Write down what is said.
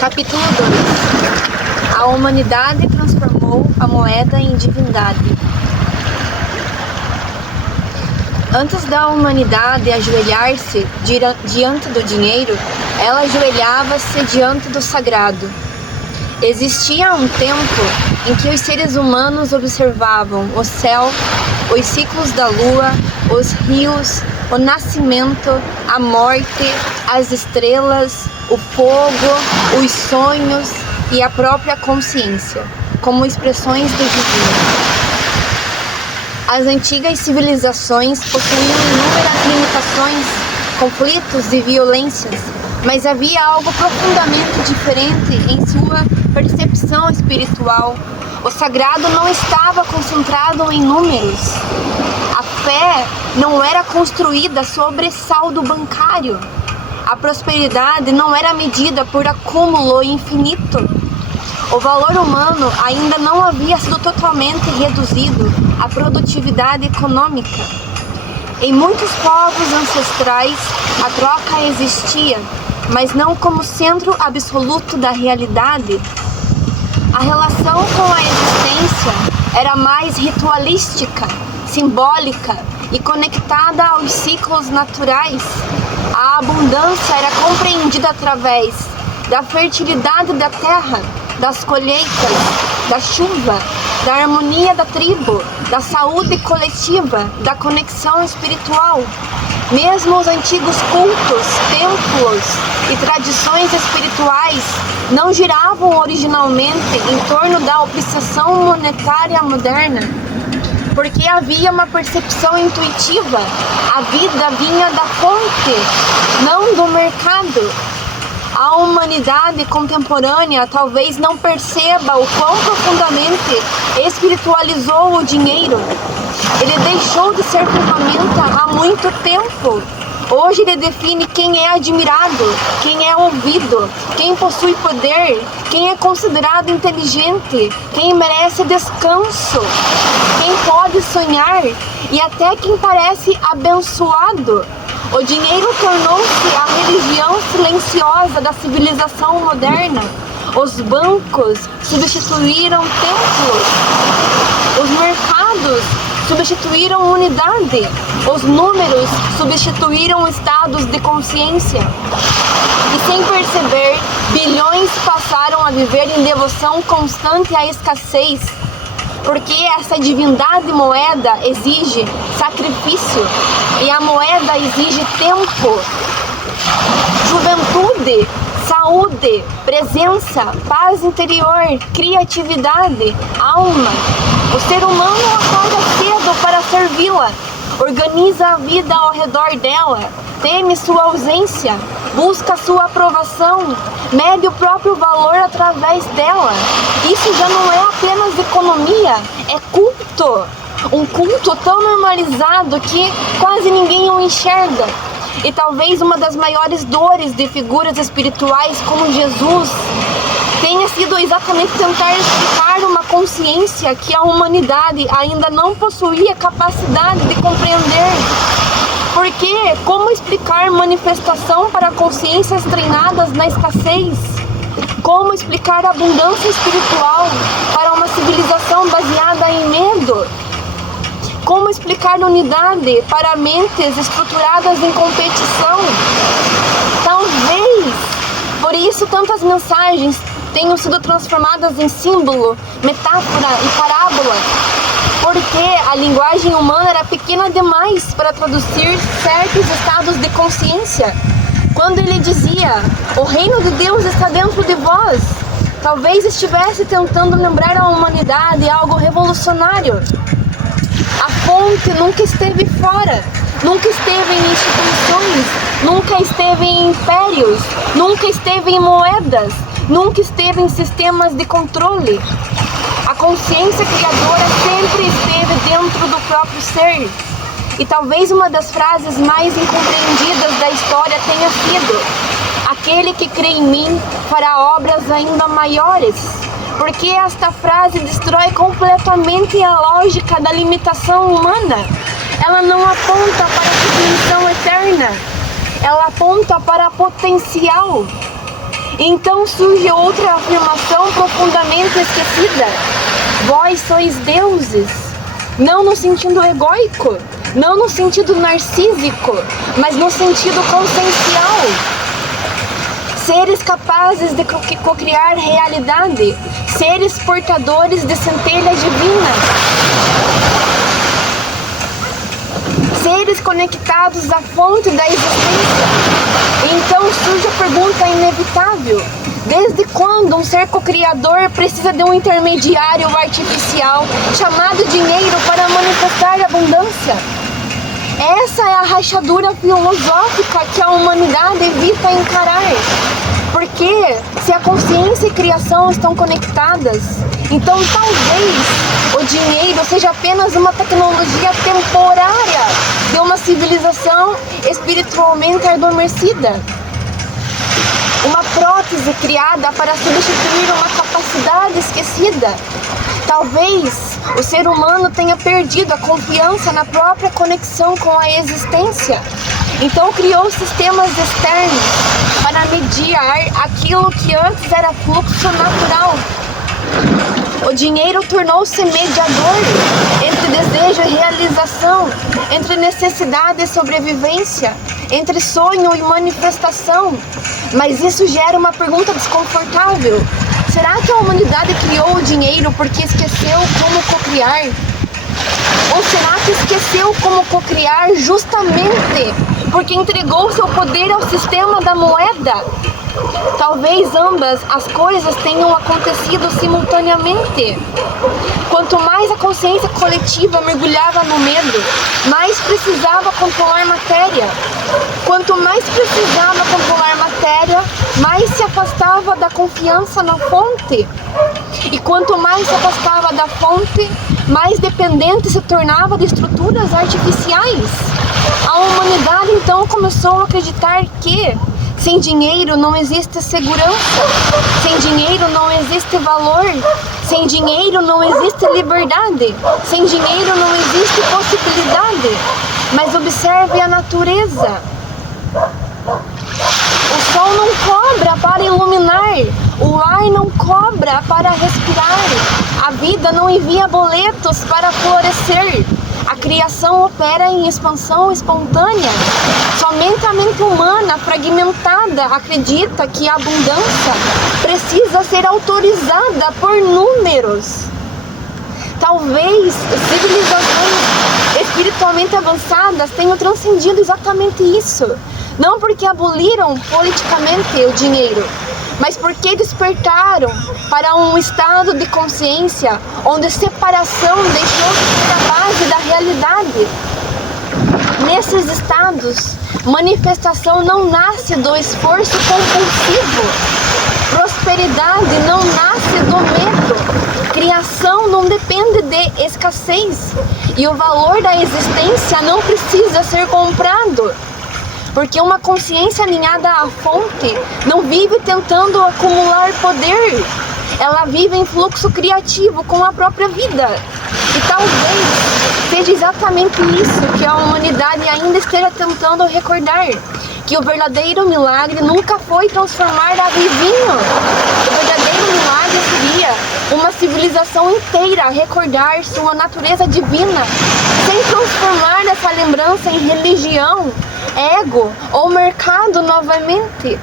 Capítulo 2. A humanidade transformou a moeda em divindade. Antes da humanidade ajoelhar-se diante do dinheiro, ela ajoelhava-se diante do sagrado. Existia um tempo em que os seres humanos observavam o céu, os ciclos da lua, os rios, o nascimento, a morte, as estrelas, o fogo, os sonhos e a própria consciência, como expressões do divino. As antigas civilizações possuíam inúmeras limitações, conflitos e violências, mas havia algo profundamente diferente em sua percepção espiritual. O sagrado não estava concentrado em números. A fé não era construída sobre saldo bancário. A prosperidade não era medida por acúmulo infinito. O valor humano ainda não havia sido totalmente reduzido à produtividade econômica. Em muitos povos ancestrais, a troca existia, mas não como centro absoluto da realidade. A relação com a existência era mais ritualística, simbólica e conectada aos ciclos naturais. A abundância era compreendida através da fertilidade da terra, das colheitas, da chuva, da harmonia da tribo, da saúde coletiva, da conexão espiritual. Mesmo os antigos cultos, templos e tradições espirituais não giravam originalmente em torno da obsessão monetária moderna, porque havia uma percepção intuitiva. A vida vinha da fonte, não do mercado. A humanidade contemporânea talvez não perceba o quão profundamente espiritualizou o dinheiro. Ele deixou de ser ferramenta há muito tempo. Hoje ele define quem é admirado, quem é ouvido, quem possui poder, quem é considerado inteligente, quem merece descanso, quem pode sonhar e até quem parece abençoado. O dinheiro tornou-se a religião silenciosa da civilização moderna. Os bancos substituíram templos. Os mercados substituíram unidade. Os números substituíram estados de consciência. E sem perceber, bilhões passaram a viver em devoção constante à escassez. Porque essa divindade moeda exige sacrifício e a moeda exige tempo, juventude, saúde, presença, paz interior, criatividade, alma. O ser humano acorda cedo para servi-la, organiza a vida ao redor dela, teme sua ausência, busca sua aprovação, mede o próprio valor através dela. Isso já não é apenas economia, é culto. Um culto tão normalizado que quase ninguém o enxerga. E talvez uma das maiores dores de figuras espirituais como Jesus tenha sido exatamente tentar explicar uma consciência que a humanidade ainda não possuía capacidade de compreender. Porque como explicar manifestação para consciências treinadas na escassez? Como explicar a abundância espiritual para uma civilização baseada em medo? Como explicar unidade para mentes estruturadas em competição? Talvez por isso tantas mensagens tenham sido transformadas em símbolo, metáfora e parábola. Porque a linguagem humana era pequena demais para traduzir certos estados de consciência. Quando ele dizia, o reino de Deus está dentro de vós, talvez estivesse tentando lembrar à humanidade algo revolucionário. A fonte nunca esteve fora, nunca esteve em instituições, nunca esteve em impérios, nunca esteve em moedas, nunca esteve em sistemas de controle. A consciência criadora sempre esteve dentro do próprio ser. E talvez uma das frases mais incompreendidas da história tenha sido: aquele que crê em mim fará obras ainda maiores. Porque esta frase destrói completamente a lógica da limitação humana. Ela não aponta para a dimensão eterna, ela aponta para potencial. Então surge outra afirmação profundamente esquecida: vós sois deuses. Não no sentido egóico, não no sentido narcísico, mas no sentido consciencial. Seres capazes de cocriar realidade, seres portadores de centelha divina, seres conectados à fonte da existência. Então surge a pergunta inevitável: desde quando um ser cocriador precisa de um intermediário artificial chamado dinheiro para manifestar abundância? Essa é a rachadura filosófica que a humanidade evita encarar. Porque se a consciência e criação estão conectadas, então talvez o dinheiro seja apenas uma tecnologia temporária de uma civilização espiritualmente adormecida. Uma prótese criada para substituir uma capacidade esquecida. Talvez o ser humano tenha perdido a confiança na própria conexão com a existência. Então criou sistemas externos para mediar aquilo que antes era fluxo natural. O dinheiro tornou-se mediador entre desejo e realização, entre necessidade e sobrevivência, entre sonho e manifestação. Mas isso gera uma pergunta desconfortável: será que a humanidade criou o dinheiro porque esqueceu como cocriar? Ou será que esqueceu como cocriar justamente porque entregou seu poder ao sistema da moeda? Talvez ambas as coisas tenham acontecido simultaneamente. Quanto mais a consciência coletiva mergulhava no medo, mais precisava controlar matéria. Quanto mais precisava controlar matéria, mais se afastava da confiança na fonte. E quanto mais se afastava da fonte, mais dependente se tornava de estruturas artificiais. A humanidade então começou a acreditar que sem dinheiro não existe segurança, sem dinheiro não existe valor, sem dinheiro não existe liberdade, sem dinheiro não existe possibilidade. Mas observe a natureza. O sol não cobra para iluminar, o ar não cobra para respirar, a vida não envia boletos para florescer. A criação opera em expansão espontânea. Somente a mente humana fragmentada acredita que a abundância precisa ser autorizada por números. Talvez civilizações espiritualmente avançadas tenham transcendido exatamente isso. Não porque aboliram politicamente o dinheiro, mas porque despertaram para um estado de consciência onde separação deixou de ser a base da realidade. Nesses estados, manifestação não nasce do esforço compulsivo, prosperidade não nasce do medo, criação não depende de escassez e o valor da existência não precisa ser comprado. Porque uma consciência alinhada à fonte não vive tentando acumular poder. Ela vive em fluxo criativo com a própria vida. E talvez seja exatamente isso que a humanidade ainda esteja tentando recordar. Que o verdadeiro milagre nunca foi transformar água em vinho. O verdadeiro milagre seria uma civilização inteira recordar sua natureza divina, sem transformar essa lembrança em religião, ego ou mercado novamente.